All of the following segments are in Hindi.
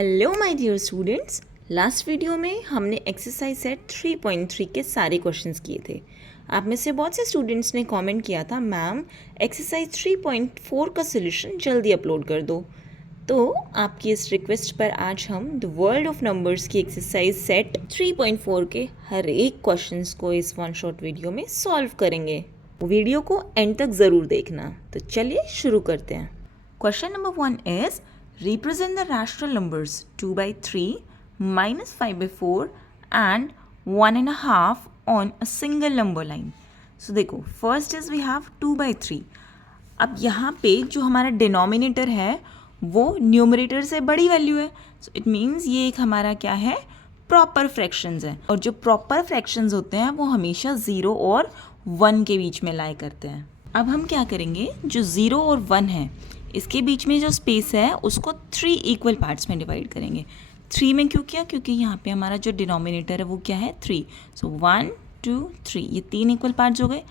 Hello my dear students, last video में हमने एक्सरसाइज सेट 3.3 के सारे क्वेश्चंस किए थे। आप में से बहुत से स्टूडेंट्स ने कमेंट किया था, मैम एक्सरसाइज 3.4 का सोल्यूशन जल्दी अपलोड कर दो। तो आपकी इस रिक्वेस्ट पर आज हम द वर्ल्ड ऑफ नंबर्स की एक्सरसाइज सेट 3.4 के हर एक क्वेश्चंस को इस वन शॉट वीडियो में सॉल्व करेंगे। वीडियो को एंड तक ज़रूर देखना। तो चलिए शुरू करते हैं। Question number 1 is represent the rational numbers 2 by 3 minus 5 by 4 and 1.5 on a single number line. So देखो, first is we have 2 by 3. अब यहाँ पे जो हमारा डिनोमिनेटर है वो न्यूमरेटर से बड़ी वैल्यू है, सो इट मीन्स ये एक हमारा क्या है, प्रॉपर फ्रैक्शंस है। और जो प्रॉपर फ्रैक्शंस होते हैं वो हमेशा 0 और 1 के बीच में लाई करते हैं। अब हम क्या करेंगे, जो 0 और 1 है इसके बीच में जो स्पेस है उसको 3 इक्वल पार्ट्स में डिवाइड करेंगे। 3 में क्यों किया, क्योंकि यहाँ पे हमारा जो डिनोमिनेटर है वो क्या है, 3। सो 1 2 3, ये 3 इक्वल पार्ट्स हो गए।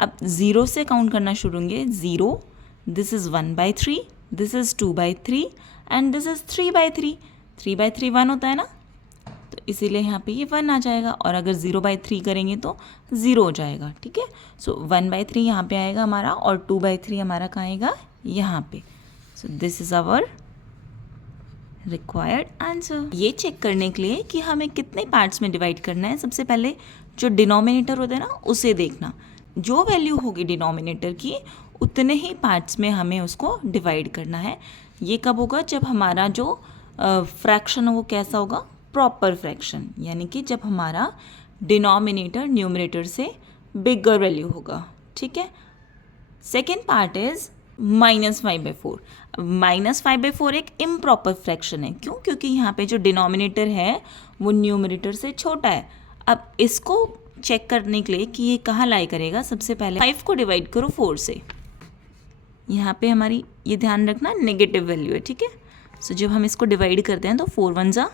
अब 0 से काउंट करना शुरू होंगे। 0, this is 1 by 3, this is 2 by 3 and this is 3 by 3। 3 by 3 1 होता है ना, तो इसीलिए यहाँ पे ये 1 आ जाएगा। और अगर 0 by 3 करेंगे तो 0 हो जाएगा, ठीक है। सो 1 by 3 यहाँ पे आएगा हमारा, और 2 by 3 हमारा कहाँ आएगा, यहाँ पे। So this is our required answer. ये चेक करने के लिए कि हमें कितने पार्ट्स में डिवाइड करना है, सबसे पहले जो डिनोमिनेटर होता है ना उसे देखना। जो वैल्यू होगी डिनोमिनेटर की उतने ही पार्ट्स में हमें उसको डिवाइड करना है। ये कब होगा, जब हमारा जो फ्रैक्शन है वो कैसा होगा, प्रॉपर फ्रैक्शन, यानी कि जब हमारा डिनोमिनेटर न्यूमरेटर से बिगर वैल्यू होगा, ठीक है। Second part is -5/4। -5/4 एक इम्प्रॉपर फ्रैक्शन है। क्यों, क्योंकि यहाँ पे जो डिनोमिनेटर है वो न्यूमरेटर से छोटा है। अब इसको चेक करने के लिए कि ये कहाँ लाई करेगा, सबसे पहले 5 को डिवाइड करो 4 से। यहाँ पे हमारी ये ध्यान रखना नेगेटिव वैल्यू है, ठीक है। सो जब हम इसको डिवाइड करते हैं तो 4 1 जा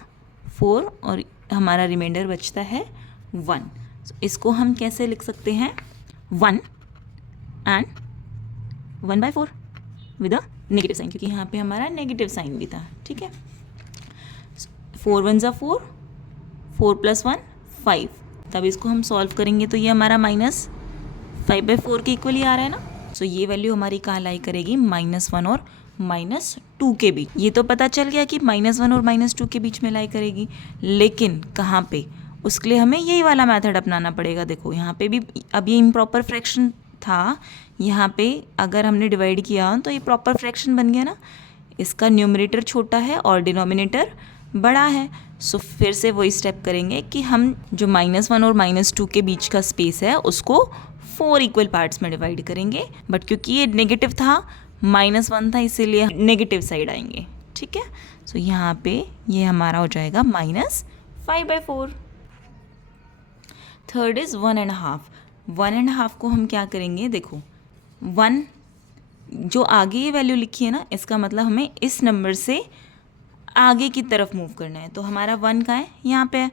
4 और हमारा रिमाइंडर बचता है 1। सो इसको हम कैसे लिख सकते हैं, 1 and 1/4 with a negative sign, क्योंकि यहाँ पे हमारा नेगेटिव साइन भी था, ठीक है। 4 1 जा 4, 4 + 1 5। तब इसको हम सॉल्व करेंगे तो ये हमारा -5/4 के इक्वल ही आ रहा है ना। सो ये वैल्यू हमारी कहाँ लाई करेगी, -1 और -2 के बीच। ये तो पता चल गया कि -1 और -2 के बीच में लाई करेगी, लेकिन कहाँ पे, उसके लिए हमें यही वाला मेथड अपनाना पड़ेगा। देखो यहाँ पे भी अब ये इम्प्रॉपर फ्रैक्शन था, यहाँ पे अगर हमने डिवाइड किया तो ये प्रॉपर फ्रैक्शन बन गया ना। इसका न्यूमरेटर छोटा है और डिनोमिनेटर बड़ा है। सो फिर से वही स्टेप करेंगे कि हम जो -1 और -2 के बीच का स्पेस है उसको 4 इक्वल पार्ट्स में डिवाइड करेंगे। बट क्योंकि ये नेगेटिव था, -1 था, इसीलिए नेगेटिव साइड आएंगे, ठीक है। सो यहाँ पे ये हमारा हो जाएगा -5/4। Third is 1.5। 1.5 को हम क्या करेंगे, देखो 1 जो आगे ये वैल्यू लिखी है ना, इसका मतलब हमें इस नंबर से आगे की तरफ मूव करना है। तो हमारा 1 का है, यहाँ पे है।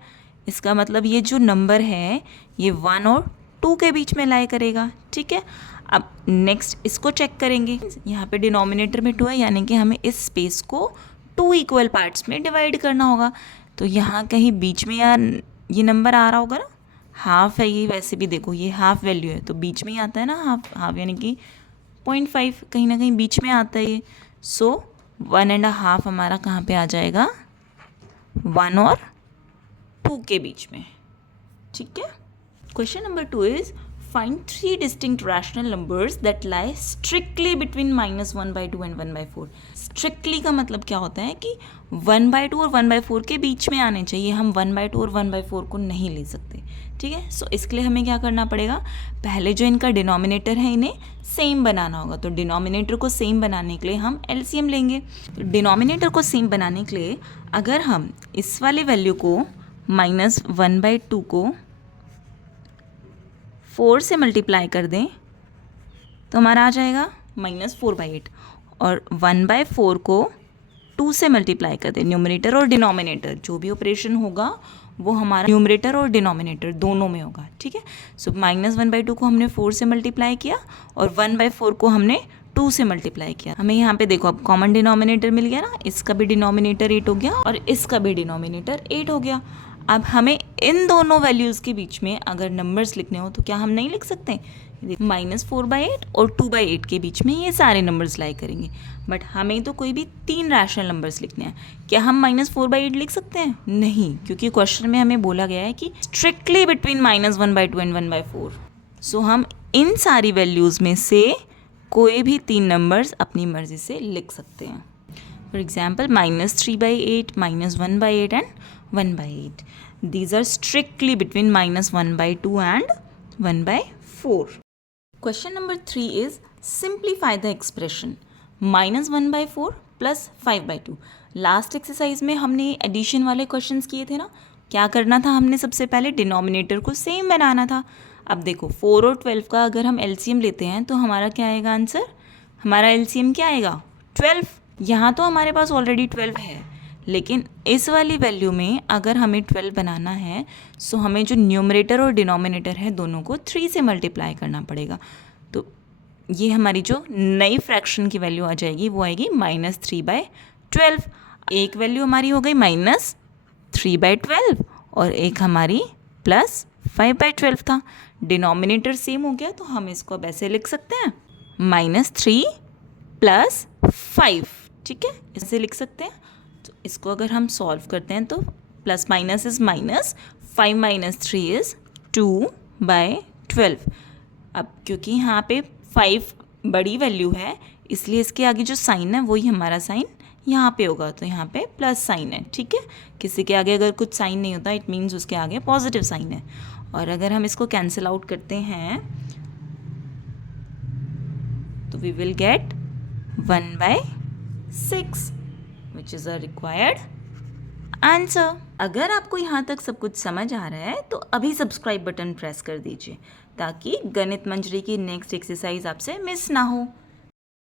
इसका मतलब ये जो नंबर है ये 1 और 2 के बीच में लाई करेगा, ठीक है। अब नेक्स्ट इसको चेक करेंगे। यहाँ पे डिनोमिनेटर में 2 है, यानी कि हमें इस स्पेस को 2 इक्वल पार्ट्स में डिवाइड करना होगा। तो यहाँ कहीं बीच में यार ये नंबर आ रहा होगा ना, हाफ है ये, वैसे भी देखो ये हाफ वैल्यू है तो बीच में ही आता है ना, हाफ यानी कि 0.5 कहीं ना कहीं बीच में आता है ये। सो 1.5 हमारा कहाँ पे आ जाएगा, 1 और 2 के बीच में, ठीक है। Question number 2 is find 3 distinct rational numbers that lie strictly between -1/2 and 1/4। Strictly का मतलब क्या होता है कि 1/2 और 1/4 के बीच में आने चाहिए। हम 1/2 और 1/4 को नहीं ले सकते, ठीक है। सो इसके लिए हमें क्या करना पड़ेगा, पहले जो इनका डिनोमिनेटर है इन्हें सेम बनाना होगा। तो डिनोमिनेटर को सेम बनाने के लिए हम एलसीएम लेंगे। तो डिनोमिनेटर को सेम बनाने के लिए अगर हम इस वाले वैल्यू को -1/2 को 4 से मल्टीप्लाई कर दें तो हमारा आ जाएगा -4/8, और 1/4 को 2 से मल्टीप्लाई कर दें, न्यूमरेटर और डिनोमिनेटर जो भी ऑपरेशन होगा वो हमारा न्यूमरेटर और डिनोमिनेटर दोनों में होगा, ठीक है। सो -1/2 को हमने 4 से मल्टीप्लाई किया और 1/4 को हमने 2 से मल्टीप्लाई किया। हमें यहाँ पे देखो अब कॉमन डिनोमिनेटर मिल गया ना, इसका भी डिनोमिनेटर 8 हो गया और इसका भी डिनोमिनेटर 8 हो गया। अब हमें इन दोनों वैल्यूज़ के बीच में अगर नंबर्स लिखने हो तो क्या हम नहीं लिख सकते? -4/8 और 2/8 के बीच में ये सारे नंबर्स लाई करेंगे। बट हमें तो कोई भी 3 रैशनल नंबर्स लिखने हैं। क्या हम -4/8 लिख सकते हैं? नहीं, क्योंकि क्वेश्चन में हमें बोला गया है कि स्ट्रिक्टली बिटवीन -1/2 एंड 1/4। सो हम इन सारी वैल्यूज़ में से कोई भी 3 नंबर्स अपनी मर्जी से लिख सकते हैं। For example -3/8, -1/8 and 1/8. These are strictly between -1/2 and 1/4. Question number 3 is simplify the expression -1/4 plus 5/2. Last exercise में हमने एडिशन वाले क्वेश्चंस किए थे ना, क्या करना था? हमने सबसे पहले डिनोमिनेटर को सेम बनाना था। अब देखो 4 और 12 का अगर हम एलसीएम लेते हैं तो हमारा क्या आएगा आंसर? हमारा एलसीएम क्या आएगा? 12। यहाँ तो हमारे पास ऑलरेडी 12 है, लेकिन इस वाली वैल्यू में अगर हमें 12 बनाना है सो हमें जो न्यूमरेटर और डिनोमिनेटर है दोनों को 3 से मल्टीप्लाई करना पड़ेगा। तो ये हमारी जो नई फ्रैक्शन की वैल्यू आ जाएगी वो आएगी -3/12। एक वैल्यू हमारी हो गई -3/12 और एक हमारी +5/12 था। डिनोमिनेटर सेम हो गया तो हम इसको अब ऐसे लिख सकते हैं -3 + 5। ठीक है, इसे लिख सकते हैं। तो इसको अगर हम सॉल्व करते हैं तो plus minus is minus, 5 - 3 is 2/12। अब क्योंकि यहाँ पे 5 बड़ी वैल्यू है इसलिए इसके आगे जो साइन है वही हमारा साइन यहाँ पे होगा, तो यहाँ पे प्लस साइन है। ठीक है, किसी के आगे अगर कुछ साइन नहीं होता इट मीन्स उसके आगे पॉजिटिव साइन है। और अगर हम इसको कैंसिल आउट करते हैं तो we will get 1/6 which is a required answer. अगर आपको यहाँ तक सब कुछ समझ आ रहा है तो अभी सब्सक्राइब बटन प्रेस कर दीजिए ताकि गणित मंजरी की नेक्स्ट एक्सरसाइज आपसे मिस ना हो।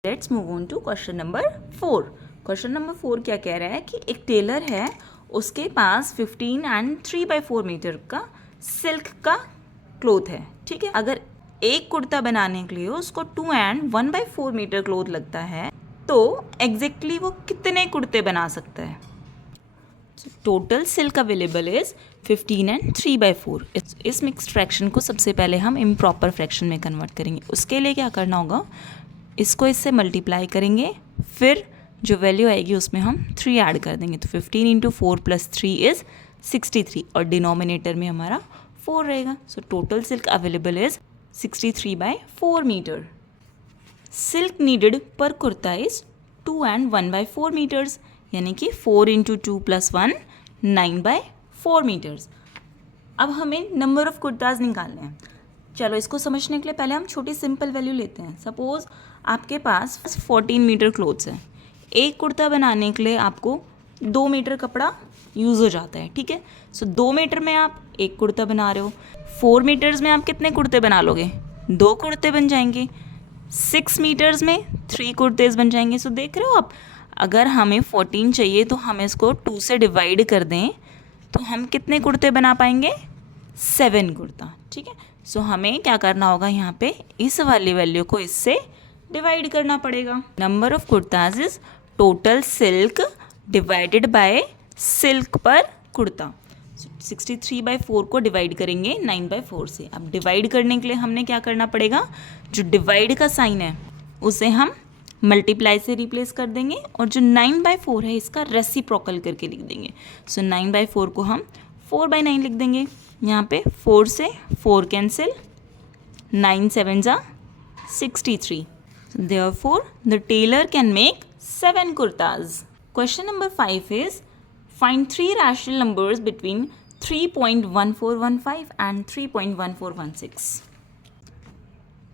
Let's move on to question number 4। Question number 4 क्या कह रहा है कि एक टेलर है, उसके पास 15 एंड 3/4 मीटर का सिल्क का क्लोथ है। ठीक है, अगर एक कुर्ता बनाने के लिए उसको 2 एंड 1/4 मीटर क्लोथ लगता है तो एग्जैक्टली वो कितने कुर्ते बना सकता है? Total silk available is 15 and 3/4। इस मिक्स्ड फ्रैक्शन को सबसे पहले हम इम्प्रॉपर फ्रैक्शन में कन्वर्ट करेंगे। उसके लिए क्या करना होगा, इसको इससे मल्टीप्लाई करेंगे, फिर जो वैल्यू आएगी उसमें हम 3 ऐड कर देंगे। तो 15 × 4 + 3 इज 63 और डिनोमिनेटर में हमारा 4 रहेगा। So total silk available is 63/4 metre. Silk needed per kurta is 2 and 1/4 metres, यानी कि 4 × 2 + 1 9/4 मीटर्स। अब हमें नंबर ऑफ कुर्ताज निकालने हैं। चलो इसको समझने के लिए पहले हम छोटी सिंपल वैल्यू लेते हैं। सपोज आपके पास 14 मीटर क्लोथ्स हैं। एक कुर्ता बनाने के लिए आपको 2 मीटर कपड़ा यूज़ हो जाता है। ठीक है, सो 2 मीटर में आप एक कुर्ता बना रहे हो, 4 मीटर्स में आप कितने कुर्ते बना लोगे? 2 कुर्ते बन जाएंगे। 6 मीटर्स में 3 कुर्तेज बन जाएंगे। सो देख रहे हो आप, अगर हमें 14 चाहिए तो हम इसको 2 से डिवाइड कर दें तो हम कितने कुर्ते बना पाएंगे? 7 कुर्ता। ठीक है, सो हमें क्या करना होगा, यहाँ पे इस वाली वैल्यू को इससे डिवाइड करना पड़ेगा। Number of kurtas is total silk divided by silk पर कुर्ता। 63/4 को डिवाइड करेंगे 9/4 से। अब डिवाइड करने के लिए हमने क्या करना पड़ेगा, जो डिवाइड का साइन है उसे हम मल्टीप्लाई से रिप्लेस कर देंगे और जो 9/4 है इसका रेसिप्रोकल करके लिख देंगे। सो 9/4 को हम 4/9 लिख देंगे। यहाँ पे 4 से 4 cancel, 9 7 = 63। Therefore, the tailor can make 7 kurtas. Question number 5 is find 3 rational numbers between 3.1415 and 3.1416.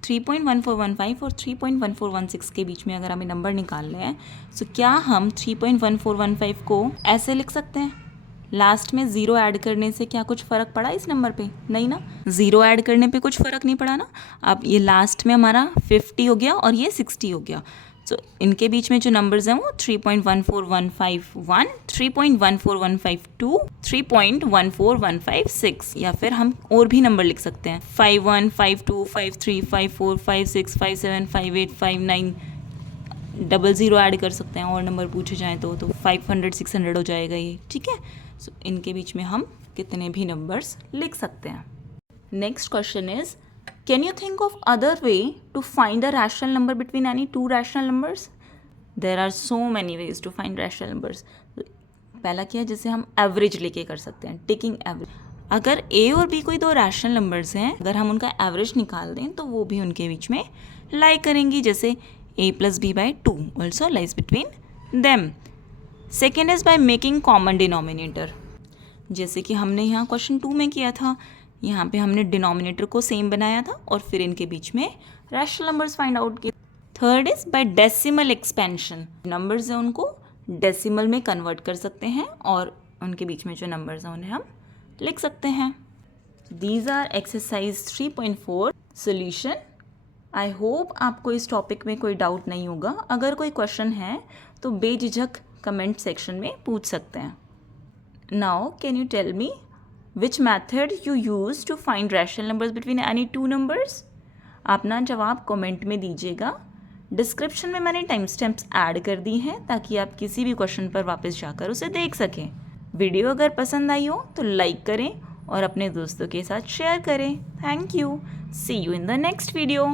3.1415 और 3.1416 के बीच में अगर हमें नंबर निकालने हैं तो क्या हम 3.1415 को ऐसे लिख सकते हैं? लास्ट में 0 ऐड करने से क्या कुछ फ़र्क पड़ा इस नंबर पे? नहीं ना, 0 ऐड करने पे कुछ फ़र्क नहीं पड़ा ना। अब ये लास्ट में हमारा 50 हो गया और ये 60 हो गया। तो इनके बीच में जो नंबर्स हैं वो 3.14151, 3.14152, 3.14156, या फिर हम और भी नंबर लिख सकते हैं 51, 52, 53, 54, 56, 57, 58, 59, डबल ज़ीरो ऐड कर सकते हैं और नंबर पूछे जाएँ तो 500 600 हो जाएगा ये, ठीक है। सो इनके बीच में हम कितने भी नंबर्स लिख सकते हैं। Next question is, can you think of other way to find the rational number between any two rational numbers? There are so many ways to find rational numbers. पहला क्या है, जैसे हम एवरेज लेके कर सकते हैं, टेकिंग एवरेज। अगर ए और बी कोई दो रैशनल नंबर्स हैं, अगर हम उनका एवरेज निकाल दें तो वो भी उनके बीच में लाई करेंगी, जैसे a plus b by 2 also lies between them. Second is by making common denominator, जैसे कि हमने यहाँ क्वेश्चन 2 में किया था। यहाँ पे हमने डिनोमिनेटर को सेम बनाया था और फिर इनके बीच में रैशनल नंबर्स फाइंड आउट किए। Third is by decimal expansion, numbers हैं उनको डेसिमल में कन्वर्ट कर सकते हैं और उनके बीच में जो नंबर्स हैं उन्हें हम लिख सकते हैं। These are exercise 3.4 solution. I hope आपको इस टॉपिक में कोई डाउट नहीं होगा। अगर कोई क्वेश्चन है तो बेझिझक कमेंट सेक्शन में पूछ सकते हैं। Now can you tell me which method you use to find rational numbers between any two numbers? अपना जवाब कमेंट में दीजिएगा। डिस्क्रिप्शन में मैंने टाइम स्टैम्प्स ऐड कर दी हैं ताकि आप किसी भी क्वेश्चन पर वापस जाकर उसे देख सकें। वीडियो अगर पसंद आई हो तो लाइक करें और अपने दोस्तों के साथ शेयर करें। Thank you. See you in the next video.